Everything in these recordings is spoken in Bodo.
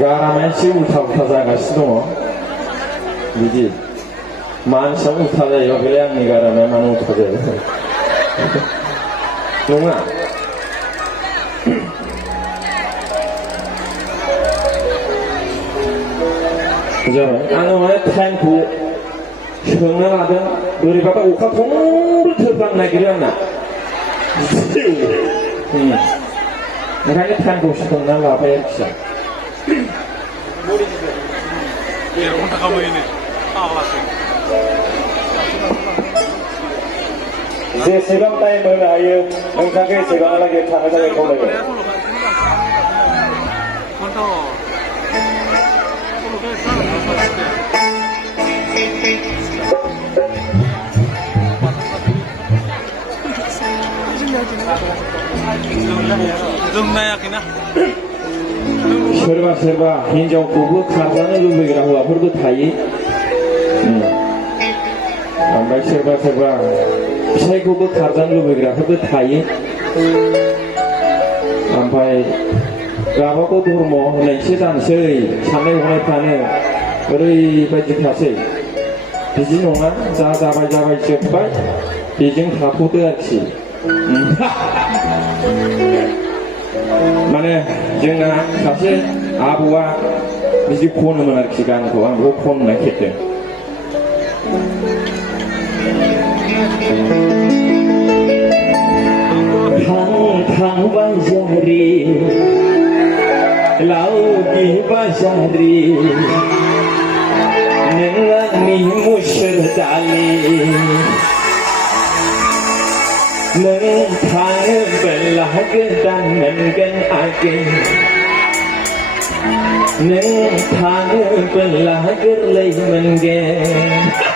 गारामाया एसे उल्था उल्था जागासिनो दङ बिदि मानसिया उल्था जायो बेलाय आंनि गारामाया मानो उल्था जायो नङा जाबाय आङो माने टाइमखौ सोंना लादों बोरैबाबा अखा खमबो थोब्लांनो नागिरो आंना ओंखायनो टाइमखौ सोंना लाबाय आरोखि जेसेबां टाइम होनो हायो नोंथांखौ एसेबांहालागै थानो थाखाय खावलायबाय सोरबा सोरबा हिनजावखौबो खारजानो लुबैग्रा हौवाफोरबो थायो ओमफ्राय सोरबा सोरबा फिसायखौबो खारजानो लुबैग्राफोरबो थायो ओमफ्राय गावबागाव धर्म होननायसो जानोसै साननाय हनायफ्रानो ओरैबायदि थासै बिदि नङा जा जाबाय जाबाय जोब्बाय बेजों थाथ'दो आरोखि माने जोंना सासे आबौआ बिदि खनोमोन आरोखि गानखौ आं बेखौ खननाय खेबदों थां बाजारि लावगि बाजारि नों आंनि मुसुर दालि नों थाङोब्ला गोदान मोनगोन आगै नों थाङोब्ला गोरलै मोनगोन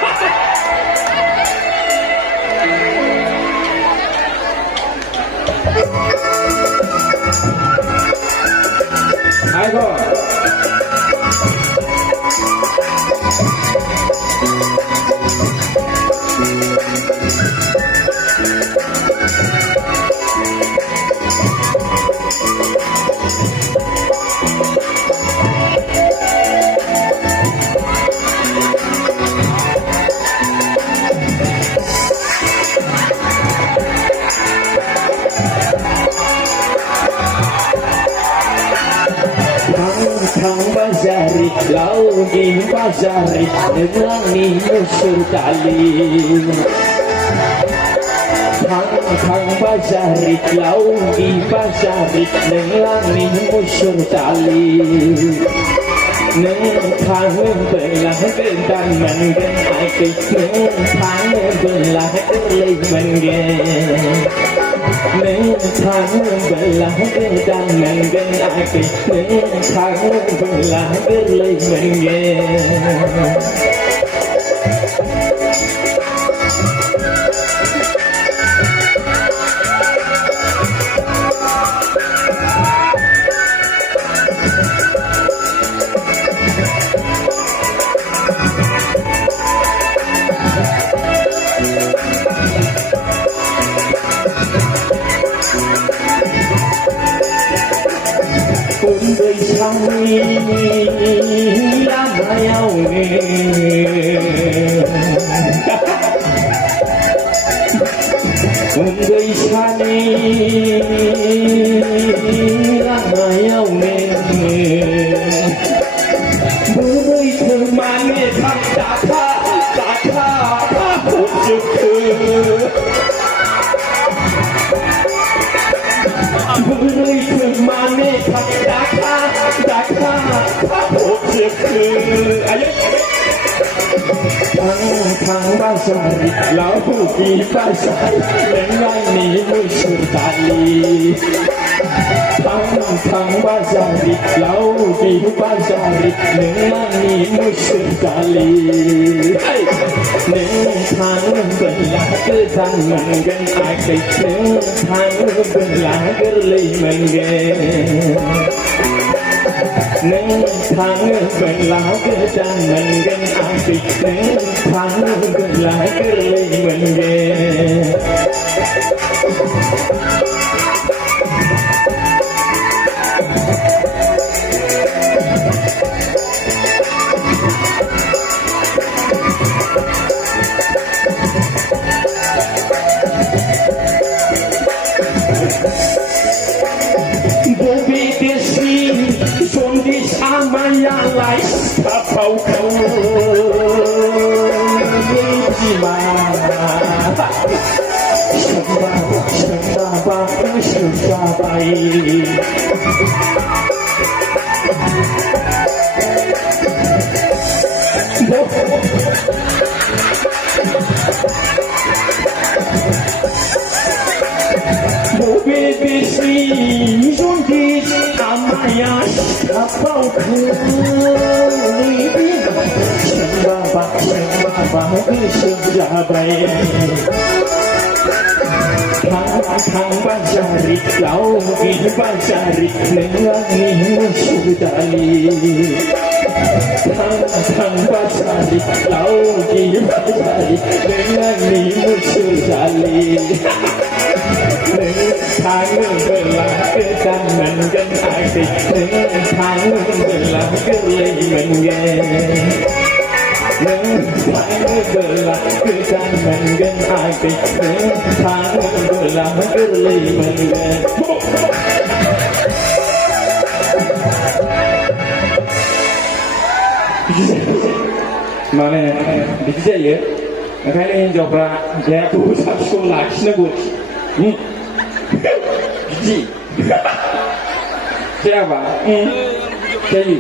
थां बाजारि लावगि बाजारि नों आंनि मुसुर दालि थां बाजारि लावगि बाजारि नों आंनि मुसुर दालि नों थाङोब्ला गोदान मोनगोन आगै नों थाङोब्ला गोरलै मोनगोन नों थाङोब्ला गोदान मोनगोन आगै नों थाङोब्ला गोरलै मोनगोन लामायावनो उन्दै सानै लामायावनो बोरैथो माने थाब दाथा दाथा हरजोबखो बोरैथो माने थाब दाथा दाथा हरजोबखो थां बाजारि लावगि बाजारि नों आंनि मुसुर दालि थां बाजारि लावगि बाजारि नों आंनि मुसुर दालि नों थाङोब्ला गोदान मोनगोन आगै नों थाङोब्ला गोरलै मोनगोन नों थाङोब्ला गोदान मोनगोन आगै नों थाङोब्ला गोरलै मोनगोन Bebeği juntos amayas kapal kuni Sembaba kesejabai Kang bajari lau bajari nengangi sudali Kang bajari lau bajari nengangi sudali tháng belah kejangan kan asik tháng belah keliling tháng belah kejangan kan asik tháng belah keliling mana bikin saya makanya hinjaunya dia berusaha sekolah senagut Biji siapa? Jadi